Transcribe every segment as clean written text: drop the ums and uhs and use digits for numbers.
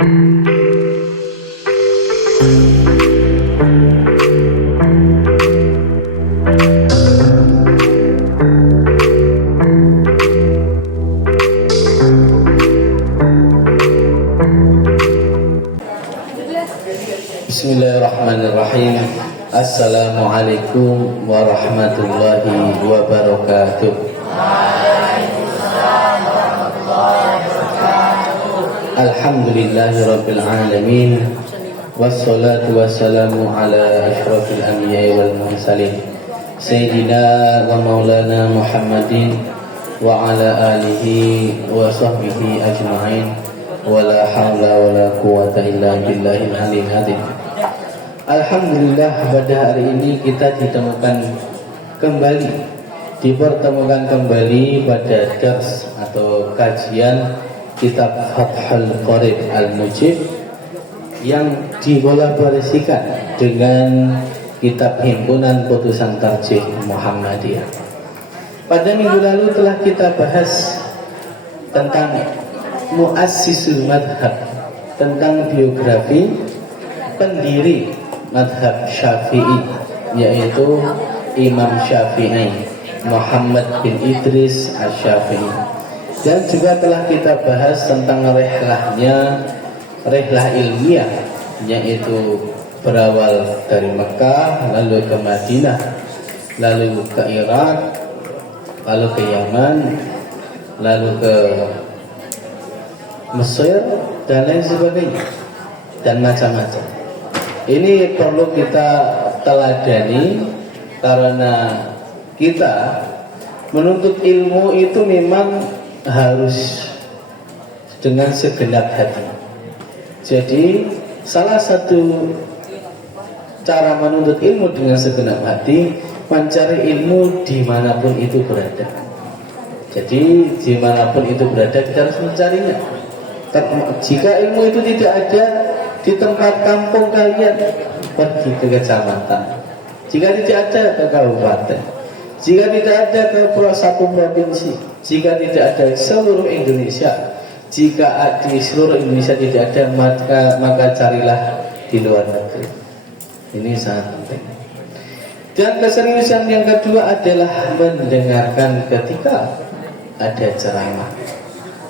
Bismillahirrahmanirrahim. Assalamualaikum warahmatullahi wabarakatuh. Alhamdulillahirabbil alamin. Wassalatu wassalamu ala asyrafil anbiya'i wal mursalin Sayyidina wa maulana Muhammadin wa ala alihi wa sahbihi ajma'in. Wala hawla wala quwwata illa billahil aliyyil azim. Alhamdulillah, pada hari ini kita dipertemukan kembali pada dars atau kajian kitab Fathul Qorib Al-Mujib yang dikolaborasikan dengan kitab Himpunan Putusan Tarjih Muhammadiyah. Pada minggu lalu telah kita bahas tentang Muassisul Madhab, tentang biografi pendiri Madhab Syafi'i, yaitu Imam Syafi'i Muhammad bin Idris Asy-Syafi'i. Dan juga telah kita bahas tentang rihlah ilmiah, yaitu berawal dari Mekah, lalu ke Madinah, lalu ke Irak, lalu ke Yaman, lalu ke Mesir, dan lain sebagainya, dan macam-macam. Ini perlu kita teladani, karena kita menuntut ilmu itu memang harus dengan segenap hati. Jadi salah satu cara menuntut ilmu dengan segenap hati, mencari ilmu dimanapun itu berada. Jadi dimanapun itu berada, kita harus mencarinya. Jika ilmu itu tidak ada di tempat kampung kalian, pergi ke kecamatan. Jika tidak ada, ke kabupaten. Jika tidak ada, ke satu provinsi. Jika tidak ada, seluruh Indonesia. Jika di seluruh Indonesia tidak ada, maka carilah di luar negeri. Ini sangat penting. Dan keseriusan yang kedua adalah mendengarkan ketika ada ceramah,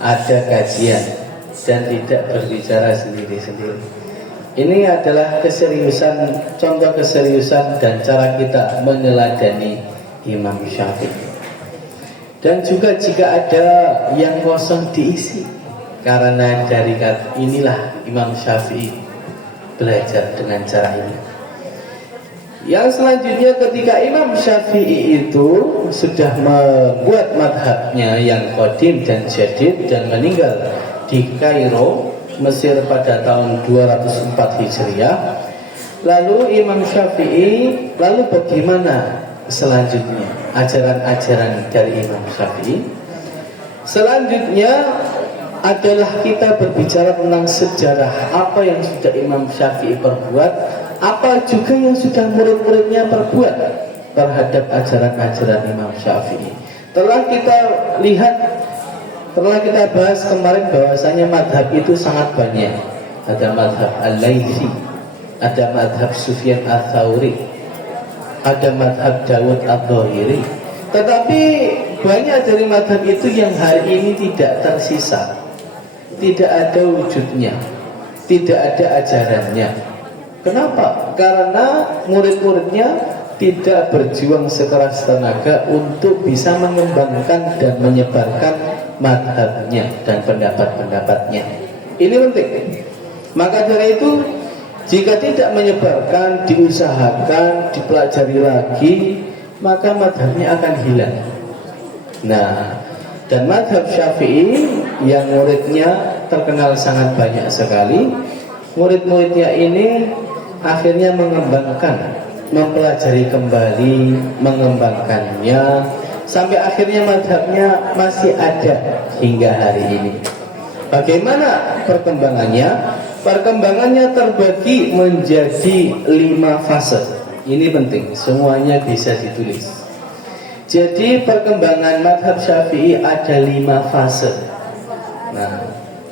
ada kajian, dan tidak berbicara sendiri-sendiri. Ini adalah keseriusan, contoh keseriusan dan cara kita meneladani Imam Syafi'i. Dan juga jika ada yang kosong diisi, karena dari inilah Imam Syafi'i belajar dengan cara ini. Yang selanjutnya, ketika Imam Syafi'i itu sudah membuat madhabnya yang qadim dan jadid dan meninggal di Kairo, Mesir pada tahun 204 Hijriah. Lalu Imam Syafi'i, lalu bagaimana selanjutnya ajaran-ajaran dari Imam Syafi'i? Selanjutnya adalah kita berbicara tentang sejarah, apa yang sudah Imam Syafi'i perbuat, apa juga yang sudah murid-muridnya perbuat terhadap ajaran-ajaran Imam Syafi'i. Telah kita lihat, telah kita bahas kemarin bahwasanya madhab itu sangat banyak. Ada madhab Al-Laythi, ada madhab Sufyan Ats-Tsauri, ada madhab Dawud Adh-Dhahiri. Tetapi banyak dari madhab itu yang hari ini tidak tersisa, tidak ada wujudnya, tidak ada ajarannya. Kenapa? Karena murid-muridnya tidak berjuang sekeras tenaga untuk bisa mengembangkan dan menyebarkan madhabnya dan pendapat-pendapatnya. Ini penting. Maka dari itu, jika tidak menyebarkan, diusahakan, dipelajari lagi, maka madhabnya akan hilang. Nah, dan madhab Syafi'i yang muridnya terkenal sangat banyak sekali, murid-muridnya ini akhirnya mengembangkan, mempelajari kembali, mengembangkannya, sampai akhirnya madhabnya masih ada hingga hari ini. Bagaimana perkembangannya? Perkembangannya terbagi menjadi 5 fase. Ini penting, semuanya bisa ditulis. Jadi perkembangan madhab Syafi'i ada 5 fase. Nah,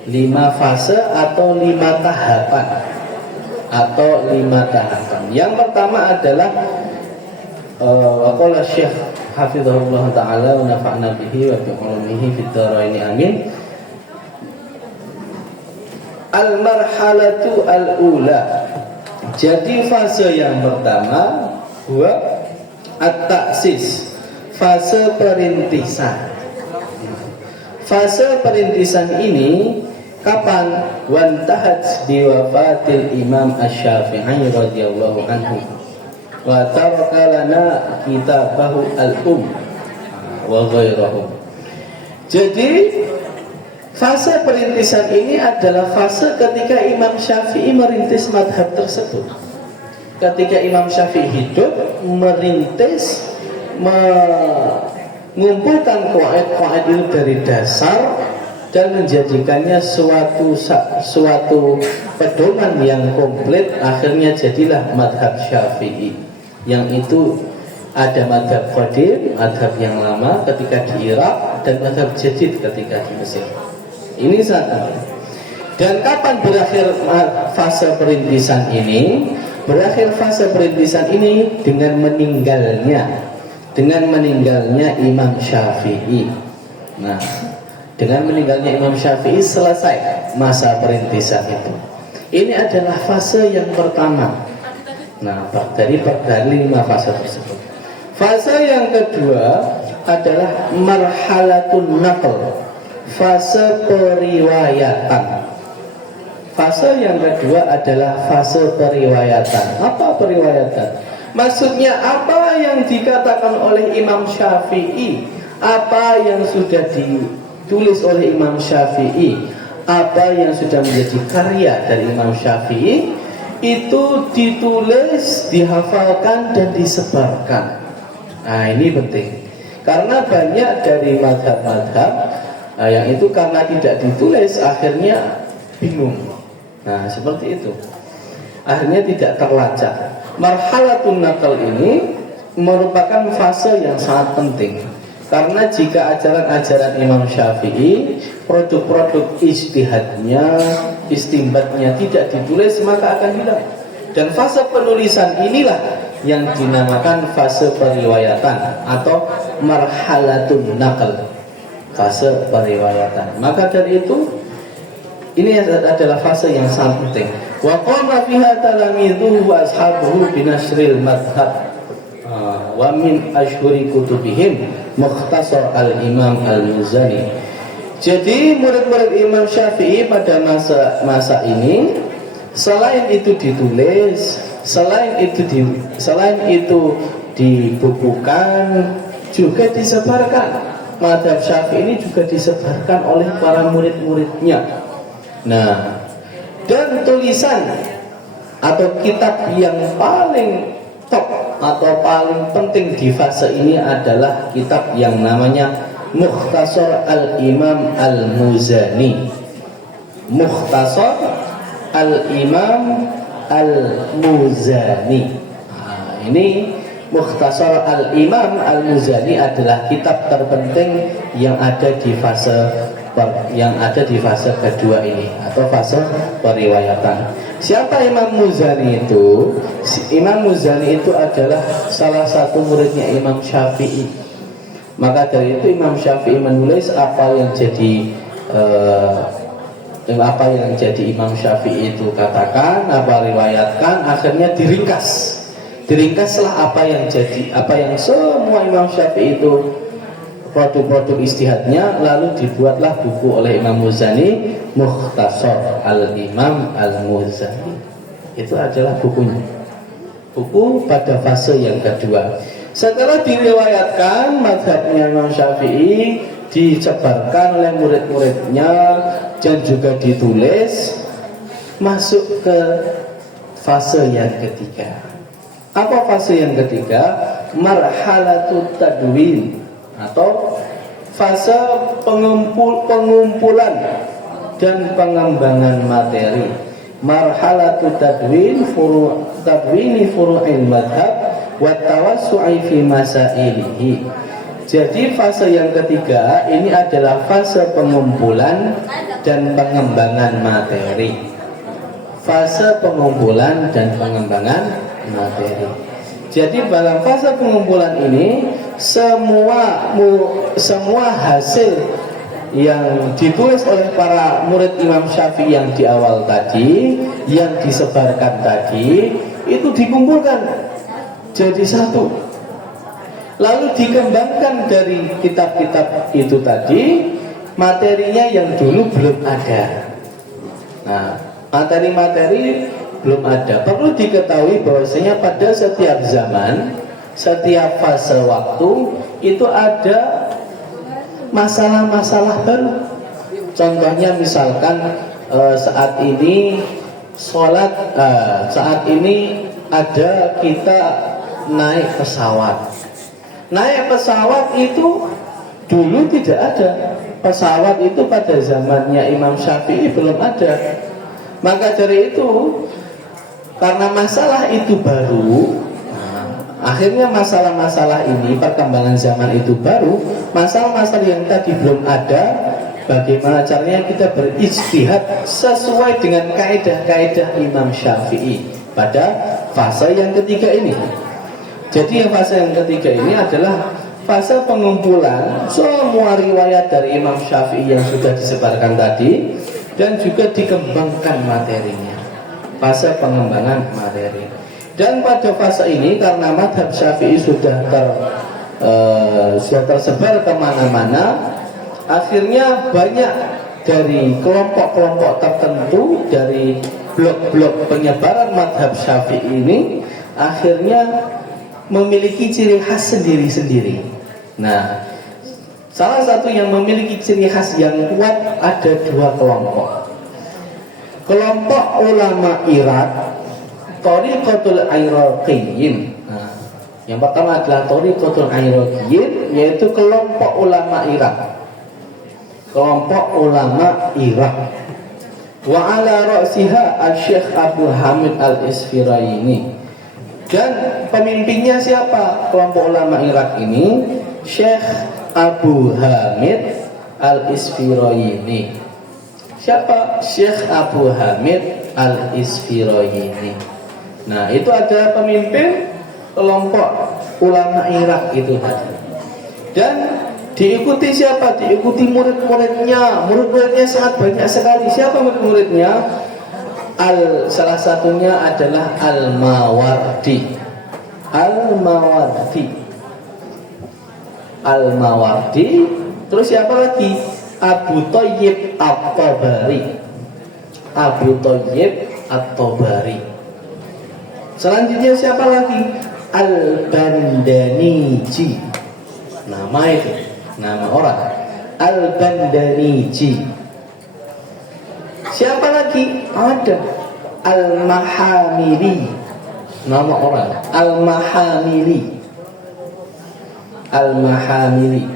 5 fase atau 5 tahapan. Yang pertama adalah waqala Syekh hafizahullah taala wa nafa'na bihi wa bi ulumihi fid dharain amin. Al-marhalatu al-ula. Jadi fase yang pertama huwa at-ta'sis, fase perintisan. Fase perintisan ini kapan? Wantahat biwafatil Imam Asy-Syafi'i radhiyallahu anhu wa taraka lana kitabahu wa ghairahu. Jadi fase perintisan ini adalah fase ketika Imam Syafi'i merintis madhab tersebut. Ketika Imam Syafi'i hidup, merintis, mengumpulkan qawaid itu dari dasar dan menjadikannya suatu pedoman yang komplit. Akhirnya jadilah madhab Syafi'i, yang itu ada madhab qadim, madhab yang lama ketika di Irak, dan madhab jadid ketika di Mesir. Ini satu. Dan kapan berakhir fase perintisan ini? Berakhir fase perintisan ini dengan meninggalnya Imam Syafi'i. Nah, dengan meninggalnya Imam Syafi'i selesai masa perintisan itu. Ini adalah fase yang pertama. Nah, dari 5 fase tersebut. Fase yang kedua adalah marhalatun naql, fase periwayatan. Fase yang kedua adalah fase periwayatan. Apa periwayatan? Maksudnya apa yang dikatakan oleh Imam Syafi'i, apa yang sudah ditulis oleh Imam Syafi'i, apa yang sudah menjadi karya dari Imam Syafi'i, itu ditulis, dihafalkan, dan disebarkan. Nah, ini penting. Karena banyak dari madhab-madhab yang itu karena tidak ditulis akhirnya bingung. Nah, seperti itu. Akhirnya tidak terlacak. Marhalatun naql ini merupakan fase yang sangat penting. Karena jika ajaran-ajaran Imam Syafi'i, produk-produk ijtihadnya, istimbatnya tidak ditulis, maka akan hilang. Dan fase penulisan inilah yang dinamakan fase periwayatan atau marhalatun naql, fase periwayatan. Maka dari itu ini adalah fase yang sangat penting. Wa qama fiha talamidhuhu wa ashabuhu binasril madhab wa min ashhuri kutubihim Mukhtasar al-Imam al-Muzani. Jadi murid-murid Imam Syafi'i pada masa ini, selain itu ditulis, selain itu dibukukan, juga disebarkan. Madhab Syafi'i ini juga disebarkan oleh para murid-muridnya. Nah, dan tulisan atau kitab yang paling top atau paling penting di fase ini adalah kitab yang namanya Mukhtasar al-Imam al-Muzani. Mukhtasar al-Imam al-Muzani. Nah, ini Mukhtasar al-Imam al-Muzani adalah kitab terpenting yang ada di fase kedua ini atau fase periwayatan. Siapa Imam Muzani itu? Imam Muzani itu adalah salah satu muridnya Imam Syafi'i. Maka dari itu Imam Syafi'i menulis apa yang jadi Imam Syafi'i itu katakan, apa riwayatkan, akhirnya diringkaslah apa yang semua Imam Syafi'i itu produk-produk istihadnya, lalu dibuatlah buku oleh Imam Muzani, Mukhtasar al-Imam al-Muzani. Itu adalah bukunya, buku pada fase yang kedua. Setelah diriwayatkan madhabnya Imam Syafi'i, disebarkan oleh murid-muridnya dan juga ditulis, masuk ke fase yang ketiga. Apa fase yang ketiga? Marhalatut tadwin atau fase pengumpulan dan pengembangan materi. Marhalatut tadwini furu'il madhab wa tawassu'i fi masailihi. Jadi fase yang ketiga ini adalah fase pengumpulan dan pengembangan materi. Fase pengumpulan dan pengembangan materi. Jadi dalam fase pengumpulan ini semua hasil yang ditulis oleh para murid Imam Syafi'i yang di awal tadi, yang disebarkan tadi, itu dikumpulkan jadi satu, lalu dikembangkan dari kitab-kitab itu tadi materinya yang dulu belum ada. Nah, materi-materi belum ada. Perlu diketahui bahwasanya pada setiap zaman, setiap fase waktu itu ada masalah-masalah baru. Contohnya misalkan saat ini sholat, saat ini ada kita naik pesawat. Naik pesawat itu dulu tidak ada. Pesawat itu pada zamannya Imam Syafi'i belum ada. Maka dari itu, karena masalah itu baru, akhirnya masalah-masalah ini, perkembangan zaman itu baru, masalah-masalah yang tadi belum ada, bagaimana caranya kita berijtihad sesuai dengan kaidah-kaidah Imam Syafi'i pada fase yang ketiga ini. Jadi fase yang ketiga ini adalah fase pengumpulan semua riwayat dari Imam Syafi'i yang sudah disebarkan tadi dan juga dikembangkan materinya. Fase pengembangan materi. Dan pada fase ini karena madhab Syafi'i sudah tersebar kemana-mana, akhirnya banyak dari kelompok-kelompok tertentu dari blok-blok penyebaran madhab Syafi'i ini akhirnya memiliki ciri khas sendiri-sendiri. Nah, salah satu yang memiliki ciri khas yang kuat ada dua kelompok. Kelompok ulama Irak, Thariqatul Iraqiyyin. Nah, yang pertama adalah Thariqatul Iraqiyyin, yaitu kelompok ulama Irak. Kelompok ulama Irak. Wa ala ra'siha Asy-Syaikh Abu Hamid Al-Isfirayini. Dan pemimpinnya siapa? Kelompok ulama Irak ini Syekh Abu Hamid Al-Isfirayini. Siapa? Syekh Abu Hamid Al-Isfirayini. Nah, itu adalah pemimpin kelompok ulama Irak itu tadi. Dan diikuti siapa? Diikuti murid-muridnya. Murid-muridnya sangat banyak sekali. Siapa murid-muridnya? Salah satunya adalah Al-Mawardi. Al-Mawardi. Al-Mawardi. Terus siapa lagi? Abu Thayyib At-Tabari. Abu Thayyib At-Tabari. Selanjutnya siapa lagi? Al-Bandaniji. Nama itu, nama orang. Al-Bandaniji. Siapa lagi? Ada Al-Mahamili. Nama orang Al-Mahamili. Al-Mahamili.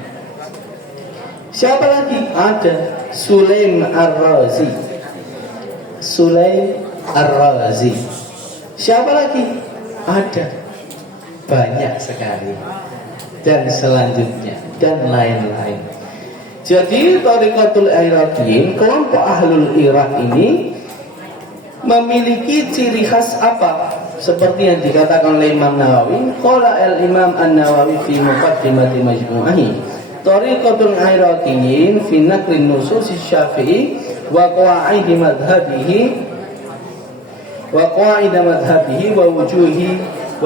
Siapa lagi? Ada Sulaim Ar-Razi. Sulaim Ar-Razi. Siapa lagi? Ada banyak sekali. Dan selanjutnya dan lain-lain. Jadi Thariqatul Iraqiyyin, kelompok ahlul Irak ini memiliki ciri khas apa? Seperti yang dikatakan oleh Imam Nawawi, qala al-Imam An-Nawawi fi muqaddimati majmu'ahi. Thariqatul Iraqiyyin fi naqlin nusus Syafi'i wa qawaid madhhabihi wa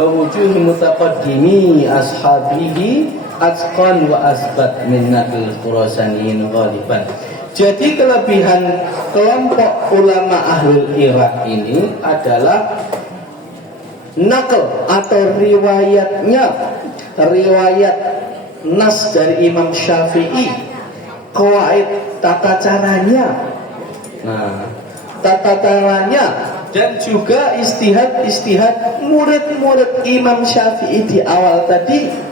wujuhi mutaqaddimi ashabihi atqan wa asbat min naql Khurasaniyin ghaliban. Jadi kelebihan kelompok ulama ahlul Irak ini adalah naql atau riwayat nas dari Imam Syafi'i, qawaid tata caranya. Nah, tata caranya dan juga istihad murid-murid Imam Syafi'i di awal tadi.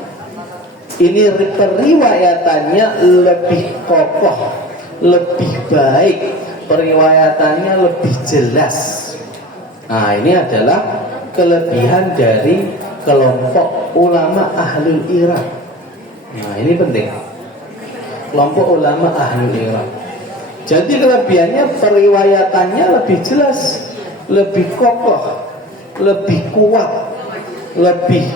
Ini periwayatannya lebih kokoh, lebih baik, periwayatannya lebih jelas. Nah, ini adalah kelebihan dari kelompok ulama ahlul Irak. Nah ini penting. Kelompok ulama ahlul iraq. Jadi kelebihannya periwayatannya lebih jelas, lebih kokoh, lebih kuat, lebih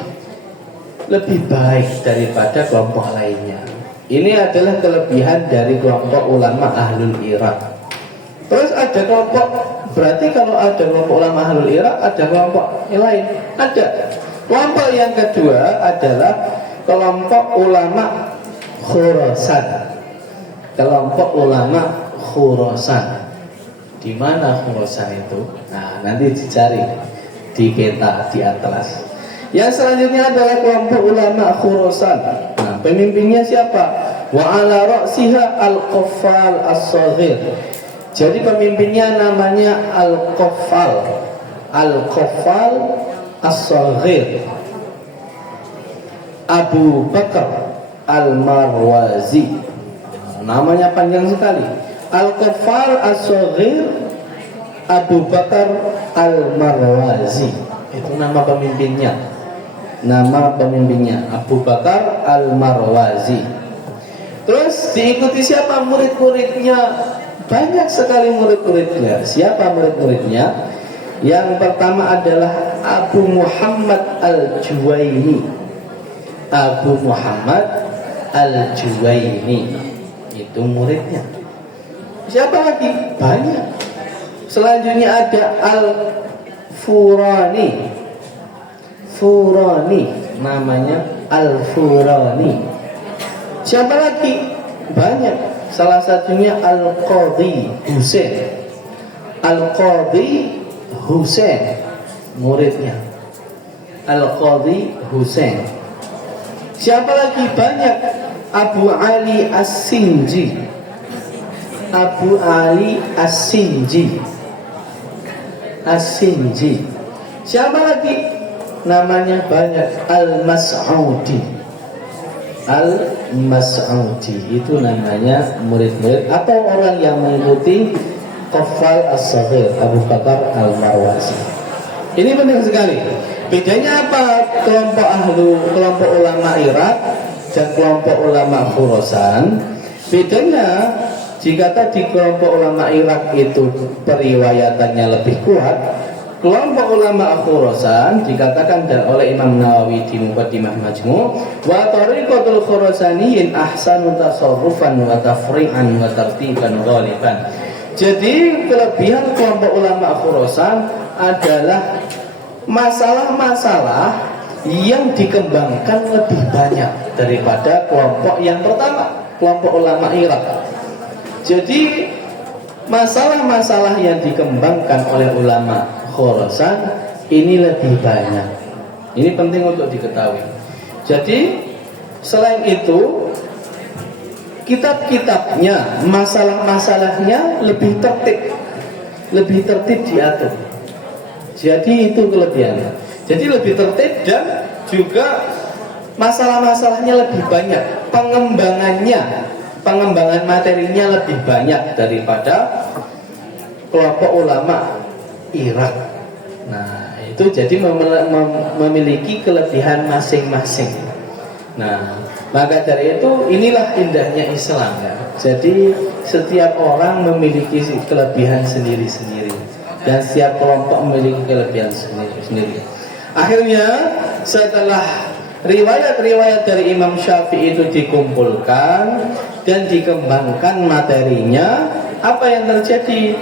baik daripada kelompok lainnya. Ini adalah kelebihan dari kelompok ulama ahlul iraq. Terus ada kelompok, berarti kalau ada kelompok ulama ahlul iraq, ada kelompok yang lain. Ada. Kelompok yang kedua adalah kelompok ulama Khurasan. Kelompok ulama Khurasan. Di mana Khurasan itu? Nah, nanti dicari di peta di atlas. Yang selanjutnya adalah kelompok ulama Khurasan. Nah, pemimpinnya siapa? Wa ala ra'siha al-Qaffal as-Saghir. Jadi pemimpinnya namanya Al-Qaffal. Al-Qaffal as-Saghir. Abu Bakar Al-Marwazi. Namanya panjang sekali. Al-Qaffal as-Saghir Abu Bakar Al-Marwazi. Itu nama pemimpinnya. Nama pemimpinnya Abu Bakar Al-Marwazi. Terus diikuti siapa murid-muridnya? Banyak sekali murid-muridnya. Siapa murid-muridnya? Yang pertama adalah Abu Muhammad Al-Juwaini. Abu Muhammad Al-Juwaini. Itu muridnya. Siapa lagi? Banyak. Selanjutnya ada Al-Furani. Furani, namanya Al-Furani. Siapa lagi? Banyak. Salah satunya Al-Qadhi Husain. Al-Qadhi Husain, muridnya Al-Qadhi Husain. Siapa lagi? Banyak. Abu Ali As-Sinji. Abu Ali As-Sinji. As-Sinji. Siapa lagi? Namanya banyak. Al-Mas'udi. Al-Mas'udi itu namanya murid-murid atau orang yang mengikuti Qaffal as-Saghir Abu Bakar Al-Marwazi. Ini penting sekali. Bedanya apa kelompok ulama Irak dan kelompok ulama Khurasan? Bedanya jika tadi kelompok ulama Irak itu periwayatannya lebih kuat, kelompok ulama Khurasan dikatakan oleh Imam Nawawi di Muqaddimah Majmu' wa tariqatul Khurasaniyin ahsanu tasarrufan wa tafri'an wa tartiban ghaliban. Jadi kelebihan kelompok ulama Khurasan adalah masalah-masalah yang dikembangkan lebih banyak daripada kelompok yang pertama, kelompok ulama Irak. Jadi masalah-masalah yang dikembangkan oleh ulama Khurasan ini lebih banyak. Ini penting untuk diketahui. Jadi selain itu kitab-kitabnya, masalah-masalahnya lebih tertib diatur. Jadi itu kelebihannya. Jadi lebih tertib dan juga masalah-masalahnya lebih banyak. Pengembangan materinya lebih banyak daripada kelompok ulama Irak. Nah, itu jadi memiliki kelebihan masing-masing. Nah, maka dari itu inilah indahnya Islam ya. Jadi setiap orang memiliki kelebihan sendiri-sendiri dan setiap kelompok memiliki kelebihan sendiri-sendiri. Akhirnya setelah riwayat-riwayat dari Imam Syafi'i itu dikumpulkan dan dikembangkan materinya, apa yang terjadi?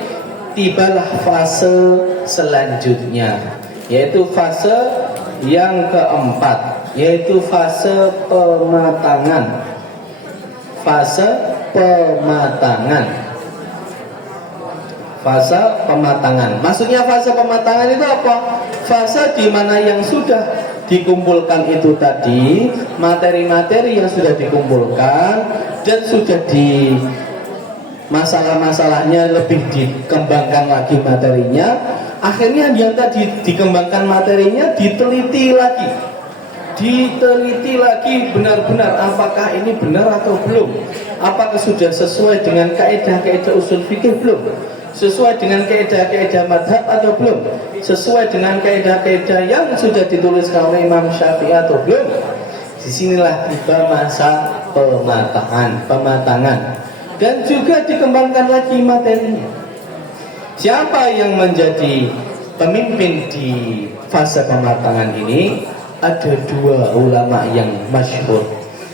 Tibalah fase selanjutnya, yaitu fase yang keempat, yaitu fase pematangan. Fase pematangan. Fase pematangan. Maksudnya fase pematangan itu apa? Fase di mana yang sudah dikumpulkan itu tadi, materi-materi yang sudah dikumpulkan dan sudah di masalah-masalahnya lebih dikembangkan lagi materinya. Akhirnya yang tadi dikembangkan materinya diteliti lagi benar-benar apakah ini benar atau belum, apakah sudah sesuai dengan kaidah-kaidah usul fikih belum, sesuai dengan kaidah-kaidah madhab atau belum, sesuai dengan kaidah-kaidah yang sudah dituliskan oleh Imam Syafi'i atau belum. Disinilah tiba masa pematangan, dan juga dikembangkan lagi materinya. Siapa yang menjadi pemimpin di fase pematangan ini? Ada dua ulama yang masyhur.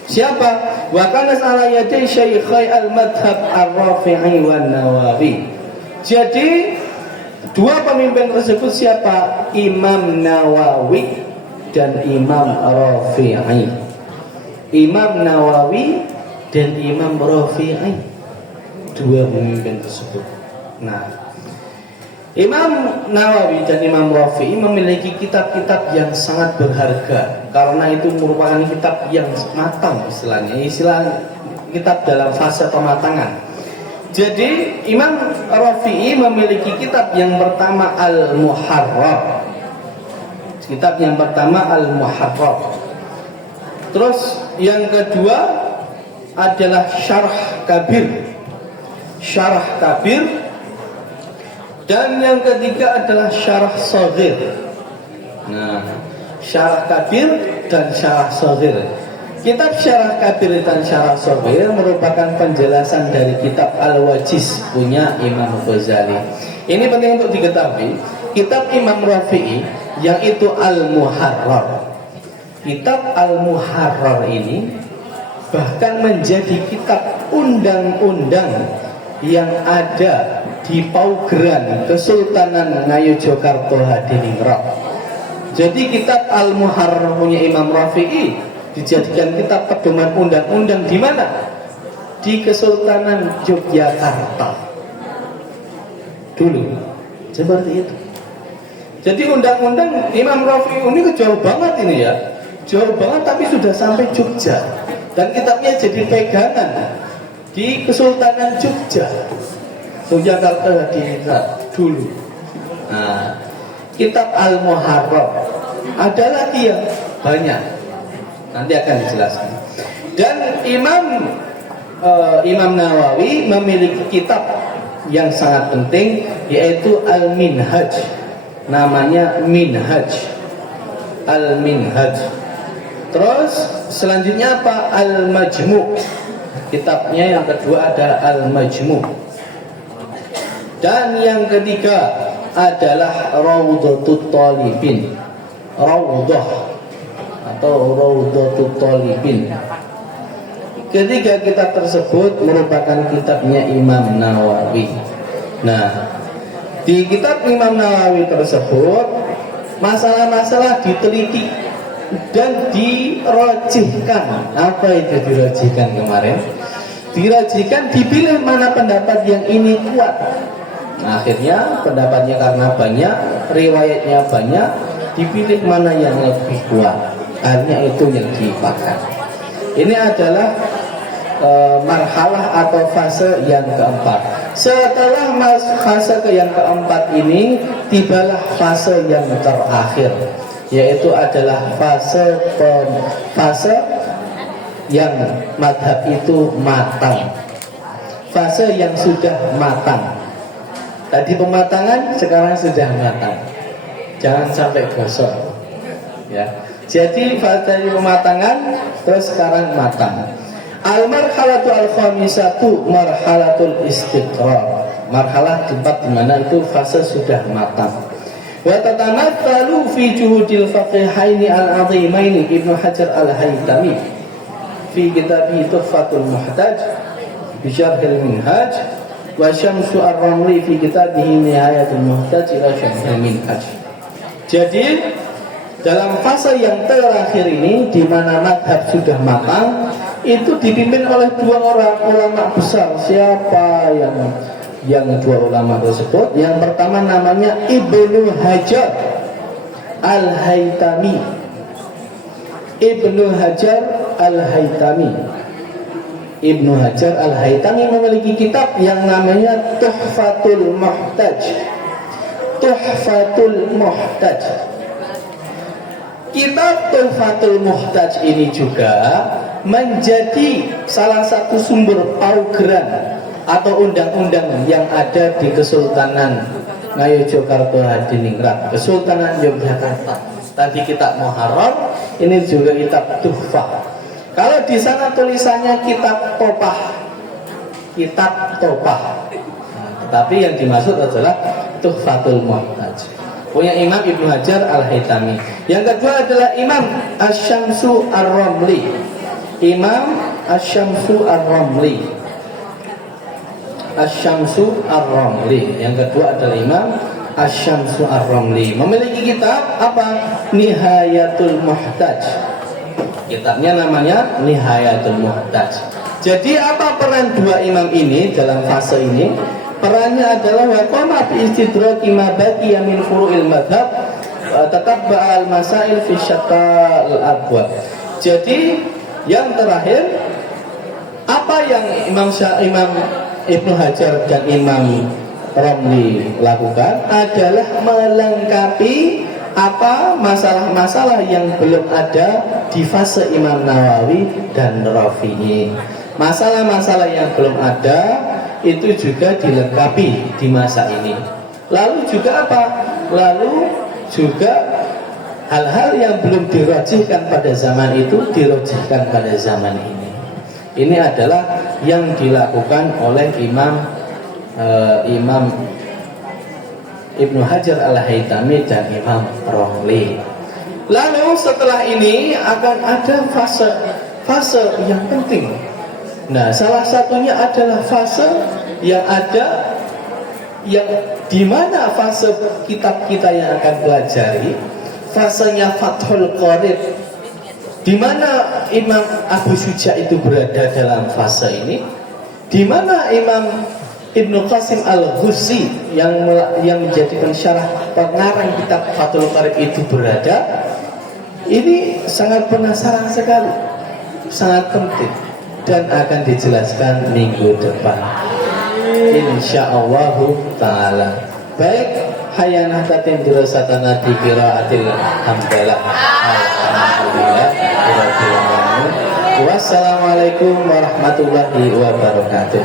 Siapa? Wa kana ala yaday syaikhai al-madhhab ar-Rafi'i wan Nawawi. Jadi dua pemimpin tersebut siapa? Imam Nawawi dan Imam Rafi'i. Imam Nawawi dan Imam Rafi'i, dua pemimpin tersebut. Nah, Imam Nawawi dan Imam Rafi'i memiliki kitab-kitab yang sangat berharga, karena itu merupakan kitab yang matang istilahnya, istilah kitab dalam fase pematangan. Jadi Imam Rafi'i memiliki kitab yang pertama Al-Muharrar. Kitab yang pertama Al-Muharrar. Terus yang kedua adalah Syarh Kabir. Syarh Kabir. Dan yang ketiga adalah Syarh Shaghir. Nah, Syarh Kabir dan Syarh Shaghir. Kitab Syarh Kabir dan Syarh Shaghir merupakan penjelasan dari kitab Al-Wajiz punya Imam Ghazali. Ini penting untuk diketahui. Kitab Imam Rafi'i yang itu Al-Muharrar. Kitab Al-Muharrar ini bahkan menjadi kitab undang-undang yang ada di Paugeran Kesultanan Ngayogyakarta Hadiningrat. Jadi kitab Al-Muharrar punya Imam Rafi'i dijadikan kitab pedoman undang-undang di mana? Di Kesultanan Yogyakarta dulu. Seperti itu. Jadi undang-undang Imam Rafi'i ini jauh banget ini ya. Jauh banget, tapi sudah sampai Jogja. Dan kitabnya jadi pegangan di Kesultanan Yogyakarta Hadiningrat dulu. Nah, kitab Al-Muharrar ada lagi yang banyak, nanti akan dijelaskan. Dan Imam Nawawi memiliki kitab yang sangat penting, yaitu Al-Minhaj. Namanya Minhaj. Al-Minhaj. Terus selanjutnya apa? Al-Majmu'. Kitabnya yang kedua adalah Al-Majmu'. Dan yang ketiga adalah Rawdatut Talibin. Rawdah atau Rawdatut Talibin. Ketiga kitab tersebut merupakan kitabnya Imam Nawawi. Nah, di kitab Imam Nawawi tersebut masalah-masalah diteliti dan dirojihkan. Apa itu dirojihkan kemarin? Dirojihkan, dipilih mana pendapat yang ini kuat. Nah, akhirnya pendapatnya karena banyak, riwayatnya banyak, dipilih mana yang lebih kuat. Akhirnya itu yang dipakai. Ini adalah marhalah atau fase yang keempat. Setelah fase yang keempat ini, tibalah fase yang terakhir, yaitu adalah fase yang madhab itu matang. Fase yang sudah matang. Tadi pematangan, sekarang sudah matang. Jangan sampai gosok. Ya. Jadi fase pematangan, terus sekarang matang. Al-marhalatu al-khamisatu marhalatul istiqrar. Marhalah tempat di mana itu fase sudah matang. Wa tatamathalu fi juhudil faqihaini al-'azimaini Ibnu Hajar al-Haytami fi kitabih Tuhfatul Muhtaj bi Syarhil Minhaj wa Syamsu ar-Ramli fi kitabih Nihayatul Muhtaj ila Syarhil Minhaj. Jadi dalam fase yang terakhir ini, di mana madhab sudah matang, itu dipimpin oleh dua orang ulama besar. Siapa yang dua ulama tersebut? Yang pertama namanya Ibnu Hajar al-Haytami. Ibnu Hajar al-Haytami. Ibnu Hajar al-Haytami memiliki kitab yang namanya Tuhfatul Muhtaj. Tuhfatul Muhtaj. Kitab Tuhfatul Muhtaj ini juga menjadi salah satu sumber paugeran atau undang-undang yang ada di Kesultanan Ngayogyakarta Hadiningrat, Kesultanan Yogyakarta. Tadi kitab Muharrar, ini juga kitab Tuhfah. Kalau di sana tulisannya kitab Topah, kitab Topah. Nah, tetapi yang dimaksud adalah Tuhfatul Muhtaj, punya Imam Ibnu Hajar Al-Haytami. Yang kedua adalah Imam Asy-Syamsu Ar-Ramli. Imam Asy-Syamsu Ar-Ramli. Asy-Syamsu Ar-Ramli. Yang kedua adalah Imam Asy-Syamsu Ar-Ramli. Memiliki kitab apa? Nihayatul Muhtaj. Kitabnya namanya Nihayatul Muhtaj. Jadi apa peran dua imam ini dalam fase ini? Perannya adalah waqama bi istidraki ma baqiya min furu'il madhab tatabba al-masail fi syatal abwab. Jadi yang terakhir, apa yang Imam Ibnu Hajar dan Imam Ramli lakukan adalah melengkapi apa masalah-masalah yang belum ada di fase Imam Nawawi dan Rafi'i. Masalah-masalah yang belum ada itu juga dilengkapi di masa ini. Lalu juga apa? Lalu juga hal-hal yang belum dirajihkan pada zaman itu dirajihkan pada zaman ini. Ini adalah yang dilakukan oleh Imam Ibnu Hajar Al-Haytami dan Imam Ramli. Lalu setelah ini akan ada fase yang penting. Nah, salah satunya adalah fase yang ada yang dimana fase kitab kita yang akan pelajari, fasenya Fathul Qorib, di mana Imam Abu Syuja itu berada dalam fase ini, di mana Imam Ibnu Qasim Al-Ghuzi yang menjadi pensyarah pengarang kitab Fathul Qorib itu berada. Ini sangat penasaran sekali, sangat penting, dan akan dijelaskan minggu depan insyaallah ta'ala. Baik, hayanah tatin dirasatana di qiraatil hamdalah. Alhamdulillah. Wassalamualaikum warahmatullahi wabarakatuh.